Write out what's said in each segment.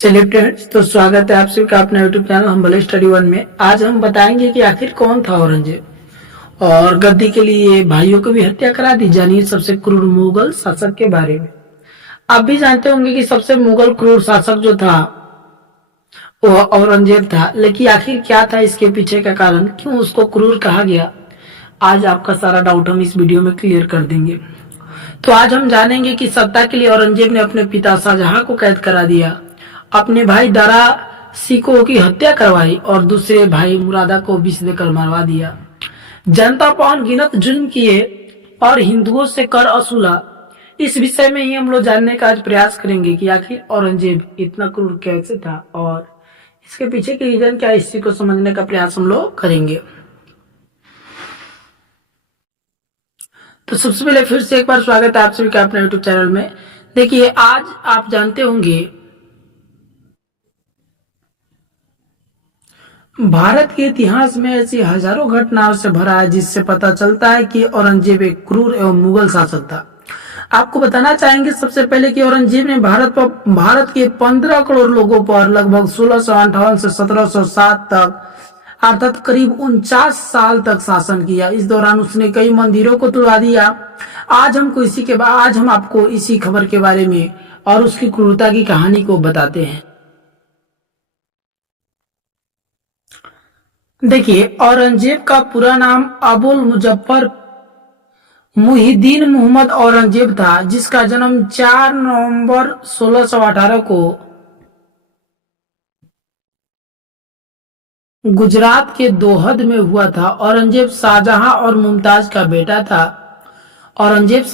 चलिए फ्रेंड्स, तो स्वागत है आप सभी का अपने YouTube channel humble study one में। आज हम बताएंगे कि आखिर कौन था औरंगजेब और गद्दी के लिए भाइयों को भी हत्या करा दी। जानिए सबसे क्रूर मुगल शासक के बारे में। आप भी जानते होंगे कि सबसे मुगल क्रूर शासक जो था वो औरंगजेब था, लेकिन आखिर क्या था इसके पीछे का कारण, क्यों उसको क्रूर कहा गया, आज आपका सारा डाउट हम इस वीडियो में क्लियर कर देंगे। तो आज हम जानेंगे कि सत्ता के लिए औरंगजेब ने अपने पिता शाहजहां को कैद करा दिया, अपने भाई दारा सिकोह की हत्या करवाई और दूसरे भाई मुरादा को विष देकर मरवा दिया, जनता पर अनगिनत जुल्म किए और हिंदुओं से कर असूला। इस विषय में ही हम लोग जानने का आज प्रयास करेंगे कि आखिर औरंगजेब इतना क्रूर कैसे था और इसके पीछे की रीजन क्या है। इसी को समझने का प्रयास हम लोग करेंगे। तो सबसे पहले फिर से एक बार स्वागत है आप सभी का अपने यूट्यूब चैनल में। देखिए, आज आप जानते होंगे भारत के इतिहास में ऐसी हजारों घटनाओं से भरा है जिससे पता चलता है कि औरंगजेब एक क्रूर एवं मुगल शासक था। आपको बताना चाहेंगे सबसे पहले कि औरंगजेब ने भारत के 15 करोड़ लोगों पर लगभग 1658 से 1707 तक अर्थात करीब 49 साल तक शासन किया। इस दौरान उसने कई मंदिरों को तोड़ा दिया। आज हम आपको इसी खबर के बारे में और उसकी क्रूरता की कहानी को बताते हैं। देखिए, औरंगजेब का पूरा नाम अबुल मुजफ्फर मुहिद्दीन मोहम्मद औरंगजेब था, जिसका जन्म 4 नवंबर 1618 को गुजरात के दोहद में हुआ था। औरंगजेब शाहजहां और मुमताज का बेटा था। औरंगजेब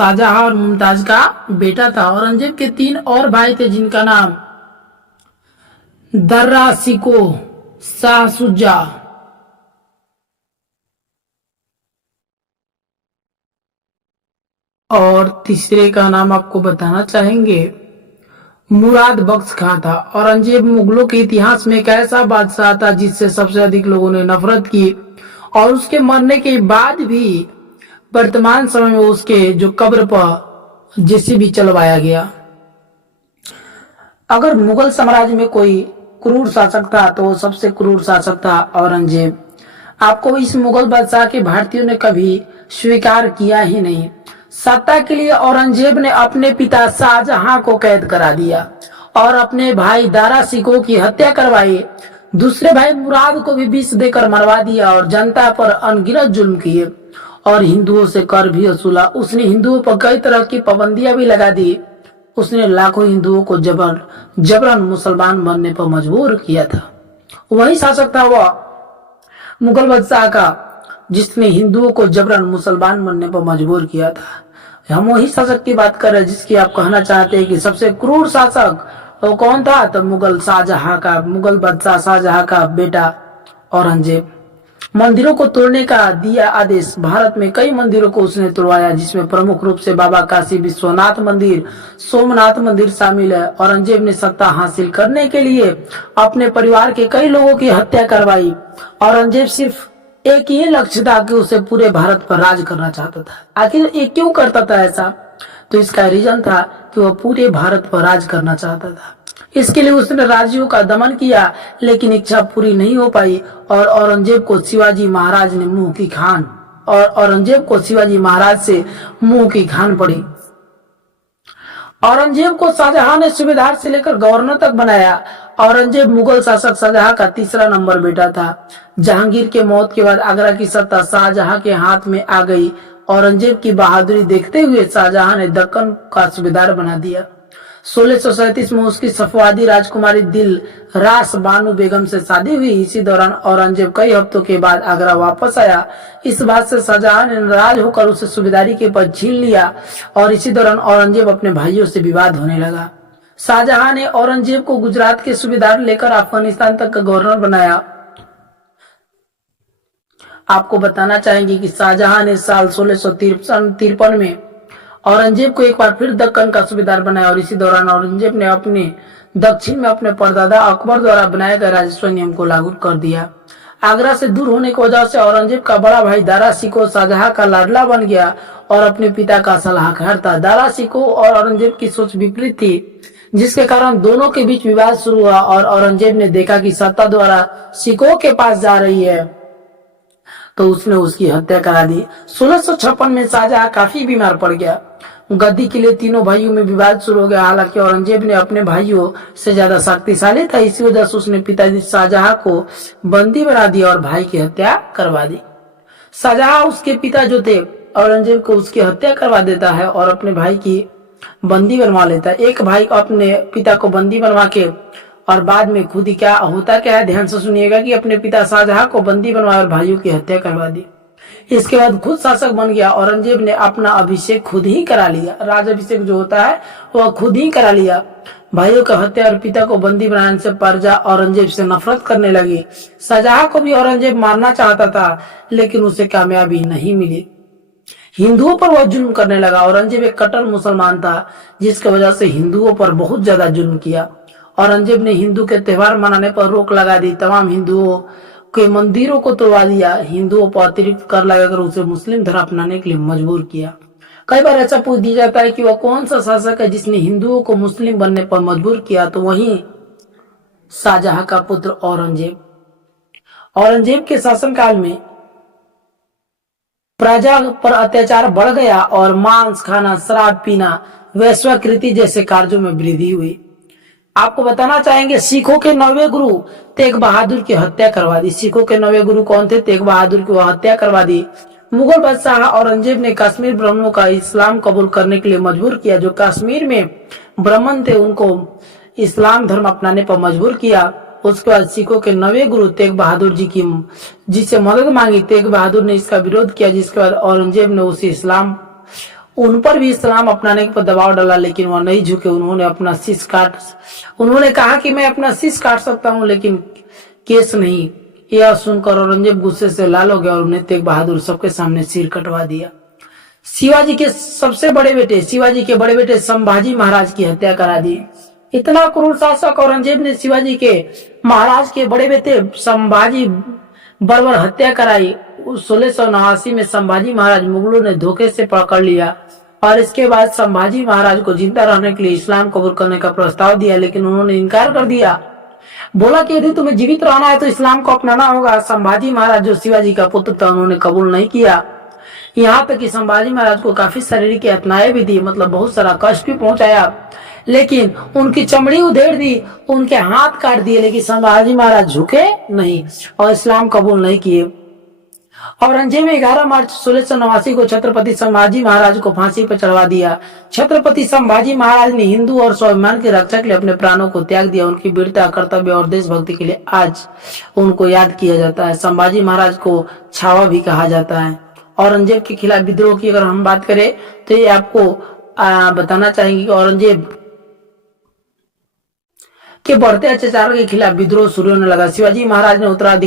के 3 और भाई थे जिनका नाम दर्रा सिकोह, शाह शुजा और तीसरे का नाम आपको बताना चाहेंगे मुराद बख्श खां था। औरंगजेब मुगलों के इतिहास में एक ऐसा बादशाह था जिससे सबसे अधिक लोगों ने नफरत की और उसके मरने के बाद भी वर्तमान समय में उसके जो कब्र पर जेसीबी चलवाया गया। अगर मुगल साम्राज्य में कोई क्रूर शासक था तो सबसे क्रूर शासक था औरंगजेब। आपको इस मुगल बादशाह के भारतीयों ने कभी स्वीकार किया ही नहीं। सत्ता के लिए औरंगजेब ने अपने पिता शाहजहां को कैद करा दिया और अपने भाई दारा सिकोह की हत्या करवाई। दूसरे भाई मुराद को भी विष देकर मरवा दिया और जनता पर अनगिनत जुल्म किए और हिंदुओं से कर भी वसूला। उसने हिंदुओं पर कई तरह की पाबंदियां भी लगा दी। उसने लाखों हिंदुओं को जबरन मुसलमान बनने पर मजबूर किया था। वही शासक था वह मुगल बादशाह का जिसने हिंदुओं को जबरन मुसलमान बनने पर मजबूर किया था। हम वही शासक की बात कर रहे हैं जिसकी आप कहना चाहते हैं कि सबसे क्रूर शासक वो कौन था, तो मुगल बादशाह शाहजहां का बेटा औरंगजेब। मंदिरों को तोड़ने का दिया आदेश। भारत में कई मंदिरों को उसने तोड़वाया, जिसमें प्रमुख रूप से बाबा काशी विश्वनाथ मंदिर, सोमनाथ मंदिर शामिल है। औरंगजेब ने सत्ता हासिल करने के लिए अपने परिवार के कई लोगों की हत्या करवाई। औरंगजेब सिर्फ एक ही लक्ष्य था कि उसे पूरे भारत पर राज करना चाहता था। आखिर ये क्यों करता था ऐसा, तो इसका रीजन था कि वह पूरे भारत पर राज करना चाहता था। इसके लिए उसने राज्यों का दमन किया, लेकिन इच्छा पूरी नहीं हो पाई और औरंगजेब को शिवाजी महाराज से मुंह की खान पड़ी। औरंगजेब को शाहजहां ने सूबेदार से लेकर गवर्नर तक बनाया। औरंगजेब मुगल शासक शाहजहां का तीसरा नंबर बेटा था। जहांगीर के मौत के बाद आगरा की सत्ता शाहजहां के हाथ में आ गई। औरंगजेब की बहादुरी देखते हुए शाहजहां ने दक्कन का सूबेदार बना दिया। 1637 में उसकी सफवादी राजकुमारी दिल रास बानु बेगम से शादी हुई। इसी दौरान औरंगजेब कई हफ्तों के बाद आगरा वापस आया। इस बात से शाहजहां ने नाराज होकर उसे सूबेदारी के पद छीन लिया और इसी दौरान औरंगजेब अपने भाइयों से विवाद होने लगा। शाहजहां ने औरंगजेब को गुजरात के सूबेदार लेकर अफगानिस्तान तक का गवर्नर बनाया। आपको बताना चाहेंगे कि शाहजहां ने साल 1653 में औरंगजेब को एक बार फिर दक्कन का सूबेदार बनाया और इसी दौरान औरंगजेब ने अपने दक्षिण में अपने परदादा अकबर द्वारा बनाए गए राजस्व नियम को लागू कर दिया। आगरा से दूर होने की वजह से औरंगजेब का बड़ा भाई दारा सिकोह शाहजहां का लाडला बन गया और अपने पिता का सलाहकार था। दारा सिकोह और औरंगजेब की सोच विपरीत थी। जिसके कारण दोनों के बीच विवाद शुरू हुआ और औरंगजेब ने देखा कि सत्ता द्वारा सिखों के पास जा रही है, तो उसने उसकी हत्या करा दी। 1656 में शाहजहां काफी बीमार पड़ गया। गद्दी के लिए तीनों भाइयों में विवाद शुरू हो गया। हालांकि औरंगजेब ने अपने भाइयों से ज्यादा शक्तिशाली था, इसी वजह से उसने पिताजी शाहजहां को बंदी बना दिया और भाई की हत्या करवा दी। शाहजहां उसके पिता जो थे औरंगजेब को उसकी हत्या करवा देता है और अपने भाई की बंदी बनवा लेता है। एक भाई अपने पिता को बंदी बनवा के और बाद में खुद ही क्या होता क्या है, ध्यान से सुनिएगा, कि अपने पिता शाहजहां को बंदी बनवाया और भाइयों की हत्या करवा दी। इसके बाद खुद शासक बन गया। औरंगजेब ने अपना अभिषेक खुद ही करा लिया, राज अभिषेक जो होता है वह खुद ही करा लिया। भाइयों की हत्या और पिता को बंदी बनाने से प्रजा औरंगजेब से नफरत करने लगी। शाहजहां को भी औरंगजेब मारना चाहता था, लेकिन उसे कामयाबी नहीं मिली। हिंदुओं पर वह जुल्म करने लगा। औरंगजेब एक कट्टर मुसलमान था, जिसकी वजह से हिंदुओं पर बहुत ज्यादा जुल्म किया। औरंगजेब ने हिंदू के त्योहार मनाने पर रोक लगा दी, तमाम हिंदुओं के मंदिरों को तोड़वा दिया, हिंदुओं पर अतिरिक्त कर लगाकर उसे मुस्लिम धर्म अपनाने के लिए मजबूर किया। कई बार ऐसा पूछ दिया जाता है कि वह कौन सा शासक है जिसने हिंदुओं को मुस्लिम बनने पर मजबूर किया, तो वही शाहजहां का पुत्र औरंगजेब। औरंगजेब के शासनकाल में प्रजा पर अत्याचार बढ़ गया और मांस खाना, शराब पीना, वेश्याकृति जैसे कार्यों में वृद्धि हुई। आपको बताना चाहेंगे, सिखों के 9वें गुरु तेग बहादुर की हत्या करवा दी। सिखों के 9वें गुरु कौन थे? तेग बहादुर की वह हत्या करवा दी। मुगल बादशाह औरंगजेब ने कश्मीर ब्राह्मणों का इस्लाम कबूल करने के लिए मजबूर किया। जो कश्मीर में ब्राह्मण थे उनको इस्लाम धर्म अपनाने पर मजबूर किया। उसके बाद सिखों के 9वें गुरु तेग बहादुर जी की जिससे मदद मांगी। तेग बहादुर ने इसका विरोध किया, जिसके बाद औरंगजेब ने उसे उन पर भी इस्लाम अपनाने पर दबाव डाला, लेकिन वह नहीं झुके। उन्होंने कहा कि मैं अपना शीश काट सकता हूं, लेकिन केस नहीं। यह सुनकर औरंगजेब गुस्से से लाल हो गया और उन्हें तेग बहादुर सबके सामने सिर कटवा दिया। शिवाजी के बड़े बेटे संभाजी महाराज की हत्या करा दी। इतना क्रूर शासक औरंगजेब ने शिवाजी के महाराज के बड़े बेटे संभाजी बर्बर हत्या कराई। 1689 में संभाजी महाराज मुगलों ने धोखे से पकड़ लिया और इसके बाद संभाजी महाराज को जिंदा रहने के लिए इस्लाम कबूल करने का प्रस्ताव दिया, लेकिन उन्होंने इनकार कर दिया। बोला कि यदि तुम्हें जीवित रहना है तो इस्लाम को अपनाना होगा। संभाजी महाराज जो शिवाजी का पुत्र था, उन्होंने कबूल नहीं किया। यहाँ तक कि संभाजी महाराज को काफी शारीरिक यातनाएं भी दी, मतलब बहुत सारा कष्ट भी पहुंचाया, लेकिन उनकी चमड़ी उधेड़ दी, उनके हाथ काट दिए, लेकिन संभाजी महाराज झुके नहीं और इस्लाम कबूल नहीं किए। औरंगजेब ने 11 मार्च 1689 को छत्रपति संभाजी महाराज को फांसी पर चढ़वा दिया। छत्रपति संभाजी महाराज ने हिंदू और स्वाभिमान की रक्षा के लिए अपने प्राणों को त्याग दिया। उनकी वीरता, कर्तव्य और देशभक्ति के लिए आज उनको याद किया जाता है। संभाजी महाराज को छावा भी कहा जाता है। औरंगजेब के खिलाफ विद्रोह की अगर हम बात करें तो ये आपको बताना चाहेंगे कि औरंगजेब के बढ़ते अत्याचार के खिलाफ विद्रोह शुरू होने लगा। शिवाजी महाराज ने उत्तराधिकारी